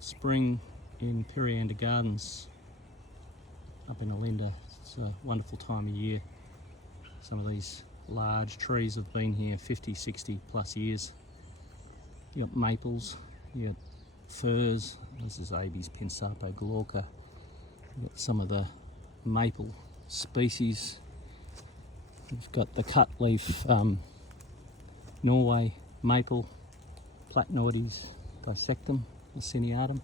Spring in Pirianda Gardens up in Olinda. It's a wonderful time of year. Some of these large trees have been here 50, 60 plus years. You got maples, you got firs. This is Abies Pinsapo glauca. You got some of the maple species. You've got the cut leaf Norway maple, Platanoides dissectum, Aciniatum,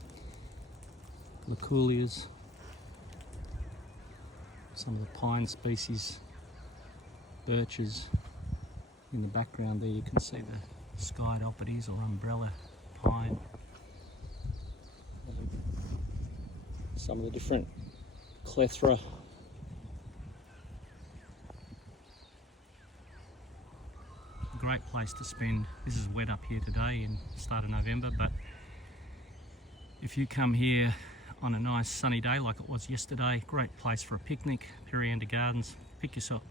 Loculias, some of the pine species, birches. In the background there you can see the Scidopides or umbrella pine. Some of the different clethra. Great place to spend. This is wet up here today in the start of November, but if you come here on a nice sunny day like it was yesterday, great place for a picnic. Pirianda Gardens. Pick yourself,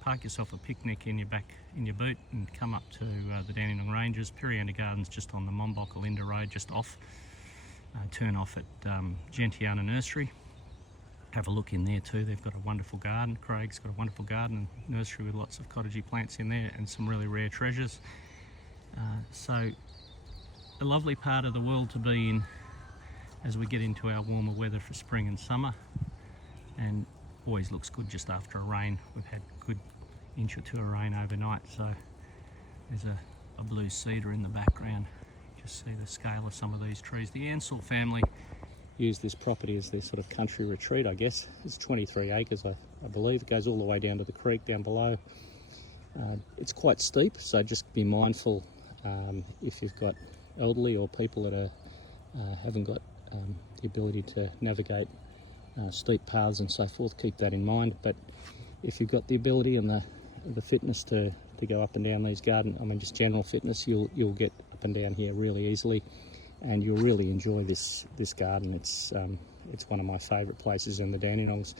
park yourself a picnic in your boot and come up to the Dandenong Ranges. Pirianda Gardens just on the Monbulk-Olinda Road, just off. Turn off at Gentiana Nursery. Have a look in there too. They've got a wonderful garden. Craig's got a wonderful garden and nursery with lots of cottagey plants in there and some really rare treasures. So a lovely part of the world to be in as we get into our warmer weather for spring and summer, and always looks good just after a rain. We've had a good inch or two of rain overnight, so there's a blue cedar in the background. Just see the scale of some of these trees. The Ansell family use this property as their sort of country retreat, I guess. It's 23 acres, I believe. It goes all the way down to the creek down below. It's quite steep, so just be mindful if you've got elderly or people that haven't got the ability to navigate steep paths and so forth, keep that in mind. But if you've got the ability and the fitness to go up and down these just general fitness, you'll get up and down here really easily. And you'll really enjoy this garden. It's one of my favourite places in the Dandenongs.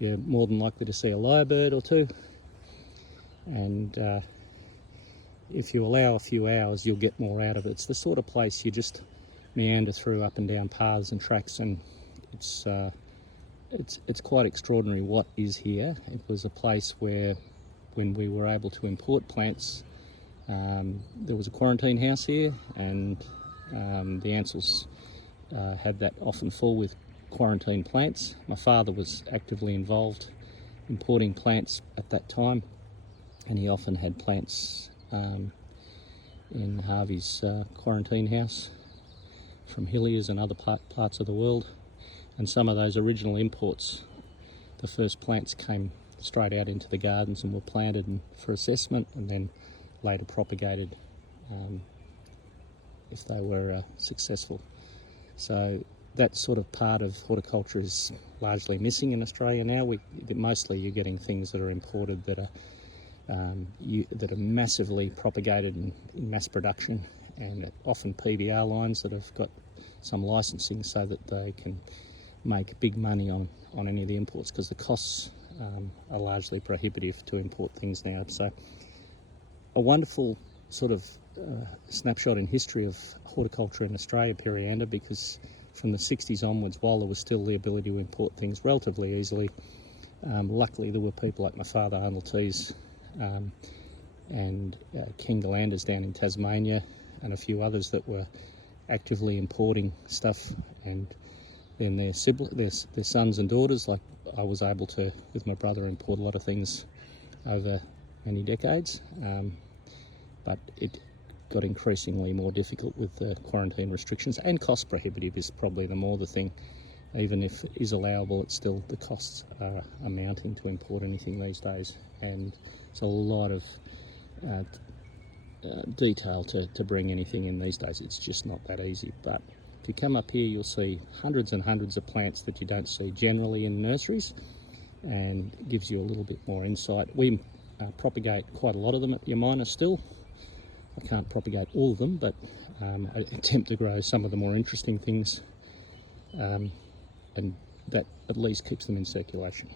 You're more than likely to see a lyrebird or two, and if you allow a few hours, you'll get more out of it. It's the sort of place you just meander through up and down paths and tracks, and it's quite extraordinary what is here. It was a place where, when we were able to import plants, there was a quarantine house here, and the Ansells had that often full with quarantine plants. My father was actively involved importing plants at that time, and he often had plants in Harvey's quarantine house from Hillier's and other parts of the world. And some of those original imports, the first plants came straight out into the gardens and were planted for assessment, and then later propagated if they were successful. So that sort of part of horticulture is largely missing in Australia now. Mostly you're getting things that are imported that are massively propagated in mass production, and often PBR lines that have got some licensing so that they can make big money on any of the imports, because the costs are largely prohibitive to import things now. So a wonderful sort of snapshot in history of horticulture in Australia, Pirianda, because from the 60s onwards, while there was still the ability to import things relatively easily, luckily there were people like my father, Arnold Tees, and Ken Galanders down in Tasmania, and a few others that were actively importing stuff, and then their sons and daughters, like I was able to, with my brother, import a lot of things over many decades. But it got increasingly more difficult with the quarantine restrictions, and cost prohibitive is probably the thing. Even if it is allowable, it's still, the costs are mounting to import anything these days, and it's a lot of detail to bring anything in these days. It's just not that easy. But if you come up here, you'll see hundreds and hundreds of plants that you don't see generally in nurseries, and it gives you a little bit more insight. We propagate quite a lot of them at Yamina still. I can't propagate all of them, but I attempt to grow some of the more interesting things, and that at least keeps them in circulation.